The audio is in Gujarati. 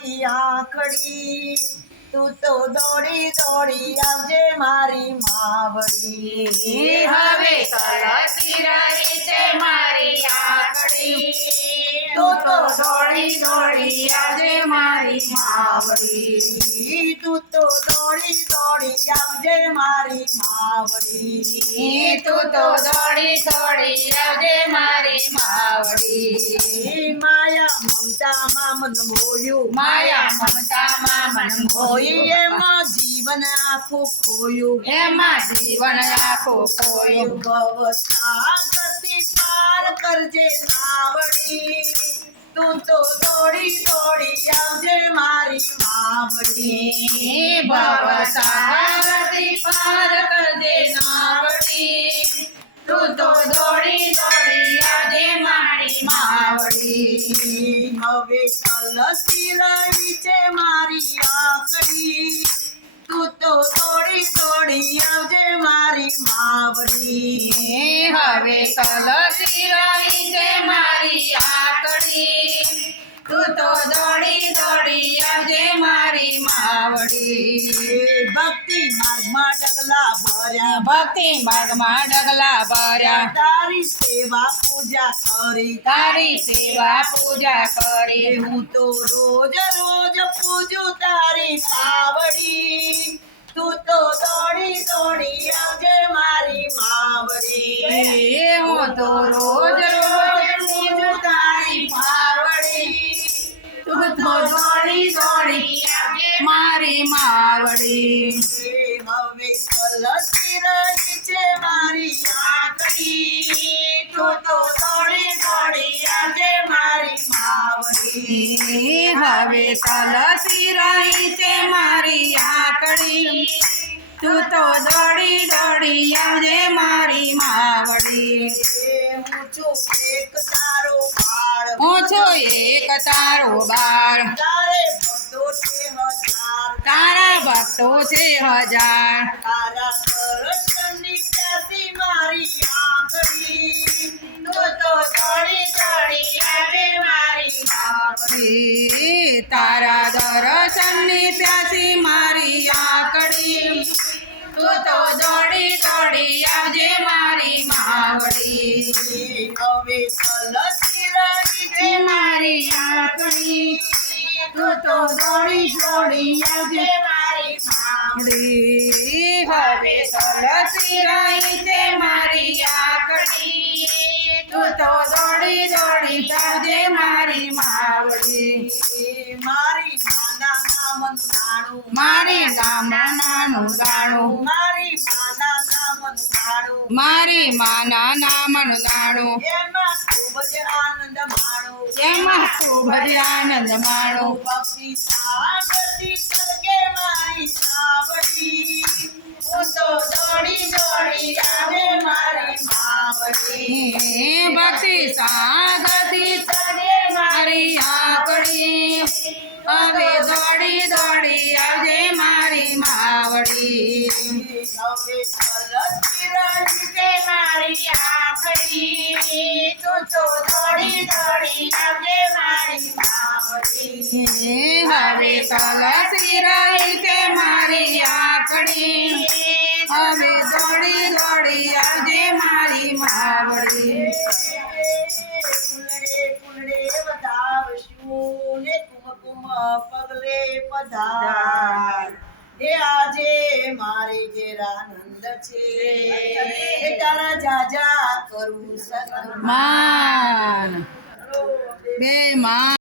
મારી આંખડી તું તો દોડી દોડી આવજે મારી માવડી હવે કલશી રહી છે મારી આંખડી તું તો દોડી દોડી આવજે મારી માવડી તું તો દોડી દોડી આવજે મારી માવડી તું તો દોડી દોડી આવજે મારી માવડી માયા મમતામાં મન મોયું માયા મમતામાં મન મોયું એમાં જીવન આખું ખોયું એમાં જીવન આખું ખોયું ભવસાગરથી પાર કરજે નાવડી તું તો દોડી દોડી આવજે મારી માવડી ભવસાગરથી પાર કરજે નાવડી તું તો દોડી દોડી આવજે મારી માવડી હવે કલશી રહી છે મારી આંખડી તું તો દોડી દોડી આવજે મારી માવડી હવે કલશી રહી છે મારી આંખડી તું તો દોડી દોડી આવજે મારી માવડી ભક્તિ માર્ગમાં ડગલા ભર્યા ભક્તિ માર્ગમાં ડગલા ભર્યા તારી સેવા પૂજા કરી તારી સેવા પૂજા કરી હું તો રોજ રોજ પૂજું તારી માવડી તું તો દોડી દોડી આવજે મારી માવડી હું તો રોજ રોજ પૂજું તારી માવડી તું તો દોડી દોડી આવજે મારી માવડી હવે કલશી રહી છે મારી આંખડી તું તો દોડી દોડી આવજે મારી માવડી હવે કલશી રહી છે મારી આંખડી તું તો દોડી દોડી આવજે મારી માવડી હું છું એક તારો બાળ હું છું એક તારો બાળ તારે ભક્તો છે હજાર તારા ભક્તો છે હજાર તારા દર્શનની પ્યાસી મારી આંખડી તું તો દોડી દોડી આવે મારી માવડી તારા દર્શનની પ્યાસી મારી આંખડી તું તો દોડી દોડી આવજે મારી માવડી હવે કલશી રહી છે મારી આંખડી તું તો દોડી દોડી આવજે મારી માવડી હવે કલશી રહી છે મારી આંખડી તું તો દોડી દોડી આવજે મારી માવડી મારી માના નામનું નાણું મારી નામનું નાનું ગાણું મારી માના નામનું નાણું મારી માના નામનું નાણું એમાં ખૂબ જ આનંદ માણું એમાં ખૂબ જ આનંદ માણો ભક્તિ સાગરથી તરકે મારી સાવડી હું તો દોડી દોડી આવે મારી માવડી ભક્તિ સાગરથી તરે મારી આંકડી હવે દોડી દોડી આવજે મારી માવડી હવે કલશી રહી છે મારી આંખડી તું તો દોડી દોડી આવજે મારી માવડી હવે કલશી રહી છે મારી આંકડી હવે દોડી દોડી આવજે મારી માવડી ફૂલડે ફૂલડે વધાવશું ને કુમકુમ પગલે પધાર એ આજે મારે ઘેર આનંદ છે એ તારા જાજા કરું સન્માન માન બે માન